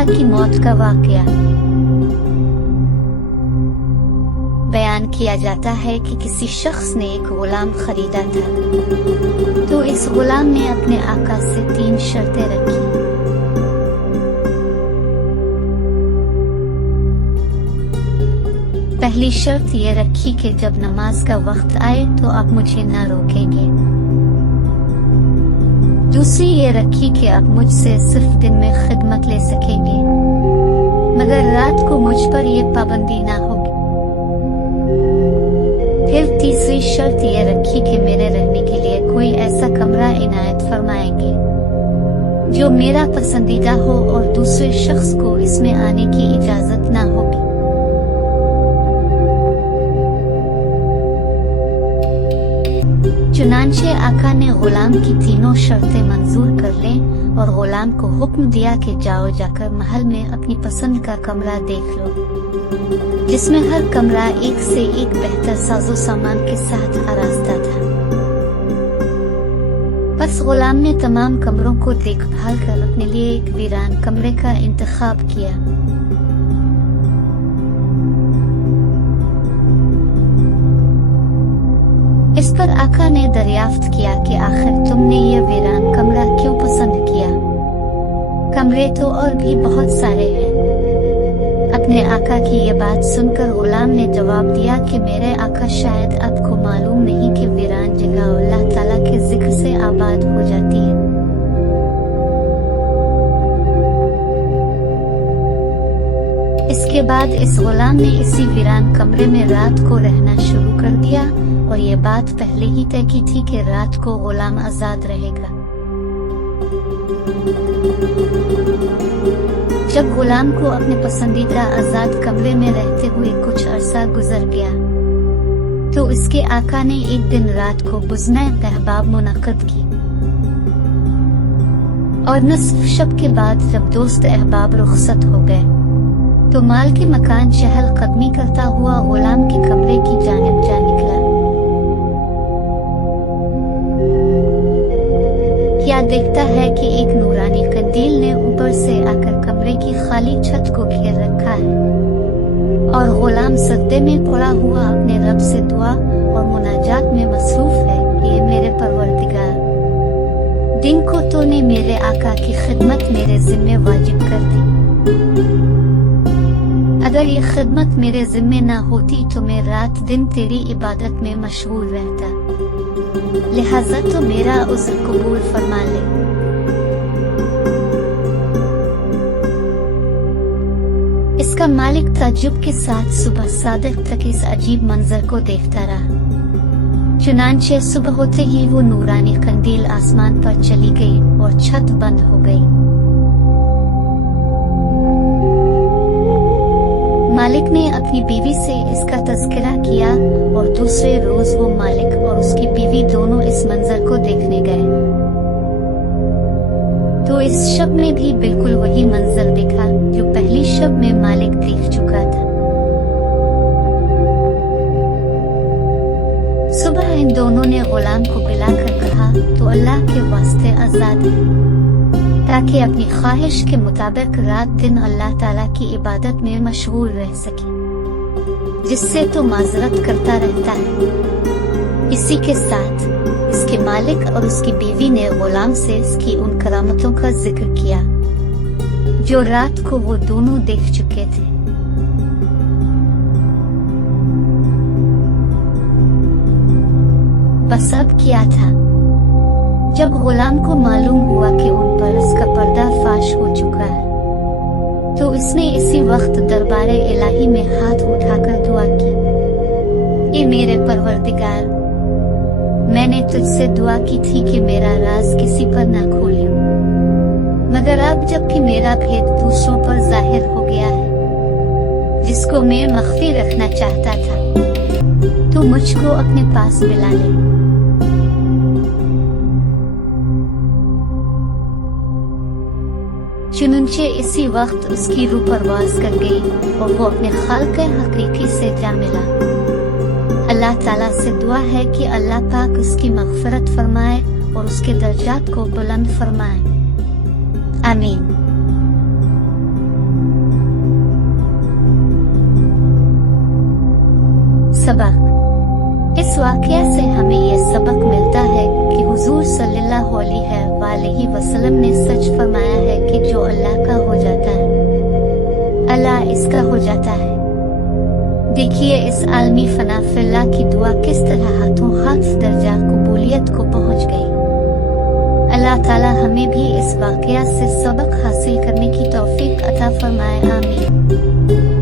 ताला की मौत का वाकया। बयान किया जाता है कि किसी शख्स ने एक गुलाम खरीदा था, तो इस गुलाम ने अपने आका से 3 शर्तें रखी। पहली शर्त ये रखी कि जब नमाज का वक्त आए तो आप मुझे न रोकेंगे। दूसरी ये रखी कि आप मुझसे सिर्फ दिन में खिदमत ले सकेंगे, मगर रात को मुझ पर ये पाबंदी ना होगी। फिर तीसरी शर्त ये रखी कि मेरे रहने के लिए कोई ऐसा कमरा इनायत फरमाएंगे जो मेरा पसंदीदा हो और दूसरे शख्स को इसमें आने की इजाजत ना होगी। चुनांचे आका ने गुलाम की तीनों शर्तें मंजूर कर लें और गुलाम को हुक्म दिया कि जाओ जाकर महल में अपनी पसंद का कमरा देख लो, जिसमें हर कमरा एक से एक बेहतर साजो सामान के साथ आरास्ता था। बस गुलाम ने तमाम कमरों को देखभाल कर अपने लिए एक वीरान कमरे का इंतखाब किया। इस पर आका ने दरियाफ्त किया कि आखिर तुमने ये वीरान कमरा क्यों पसंद किया? कमरे तो और भी बहुत सारे हैं। अपने आका की ये बात सुनकर गुलाम ने जवाब दिया कि मेरे आका, शायद आपको मालूम नहीं कि वीरान जगह अल्लाह ताला के जिक्र से आबाद हो जाती है। इसके बाद इस गुलाम ने इसी वीरान कमरे में रात को रहना शुरू कर दिया और ये बात पहले ही तय की थी कि रात को गुलाम आजाद रहेगा। जब गुलाम को अपने पसंदीदा आजाद कमरे में रहते हुए कुछ अरसा गुजर गया, तो इसके आका ने एक दिन रात को बुज़ने अहबाब मुनक़द की और निस्फ शब के बाद जब दोस्त अहबाब रुखसत हो गए, तो माल के मकान चहल कदमी करता हुआ गुलाम के कमरे की जानिब जा निकला। क्या देखता है कि एक नूरानी कंदील ने ऊपर से आकर कमरे की खाली छत को घेर रखा है और गुलाम सजदे में पड़ा हुआ अपने रब से दुआ और मुनाजात में मसरूफ है। ये मेरे परवरदिगार, दिन को तूने मेरे आका की खिदमत मेरे जिम्मे वाजिब कर दी। अगर ये खिदमत मेरे जिम्मे ना होती तो मैं रात दिन तेरी इबादत में मशगूल रहता, लिहाजा तो मेरा उज़्र कबूल फरमा ले। इसका मालिक ताज्जुब के साथ सुबह सादिक तक इस अजीब मंजर को देखता रहा। चुनांचे सुबह होते ही वो नूरानी कंदील आसमान पर चली गई और छत बंद हो गई। मालिक ने अपनी बीवी से इसका तज़किरा किया और दूसरे रोज वो मालिक और उसकी बीवी दोनों इस मंजर को देखने गए, तो इस शब में भी बिल्कुल वही मंजर देखा जो पहली शब में मालिक देख चुका था। सुबह इन दोनों ने गुलाम को बुलाकर कहा, तो अल्लाह के वास्ते आजाद है, ताकि अपनी ख्वाहिश के मुताबिक रात दिन अल्लाह ताला की इबादत में मशगूल रह सके, जिससे तो माजरत करता रहता है। इसी के साथ इसके मालिक और उसकी बीवी ने गुलाम से इसकी उन करामतों का जिक्र किया जो रात को वो दोनों देख चुके थे। बस अब क्या था, जब गुलाम को मालूम हुआ कि उन पर इसका पर्दा फाश हो चुका है, तो इसने इसी वक्त दरबारे इलाही में हाथ उठाकर दुआ की। ए मेरे परवरदिगार, मैंने तुझसे दुआ की थी कि मेरा राज किसी पर न खोलियो, मगर अब जबकि मेरा भेद दूसरों पर जाहिर हो गया है, जिसको मैं मख्फी रखना चाहता था, तो मुझको अपने पास मिला ले। चुनंचे इसी वक्त उसकी रूह परवाज कर गई और वो अपने खालिक़ हकीकी से जा मिला। अल्लाह ताला से दुआ है कि अल्लाह पाक उसकी मग़फ़िरत फरमाए और उसके दर्जात को बुलंद फरमाए। आमीन। सबक। इस वाक़या से हमें यह सबक मिलता है कि हुजूर सल्लल्लाहु अलैहि वसल्लम ने सच फरमाया है कि जो अल्लाह का हो जाता है अल्लाह इसका हो जाता है। देखिए इस आलमी फना फिल्लाह की दुआ किस तरह हाथों हाथ दर्जा कबूलियत को पहुंच गई। अल्लाह ताला हमें भी इस वाक़या से सबक हासिल करने की तौफीक अता फरमाए, आमीन।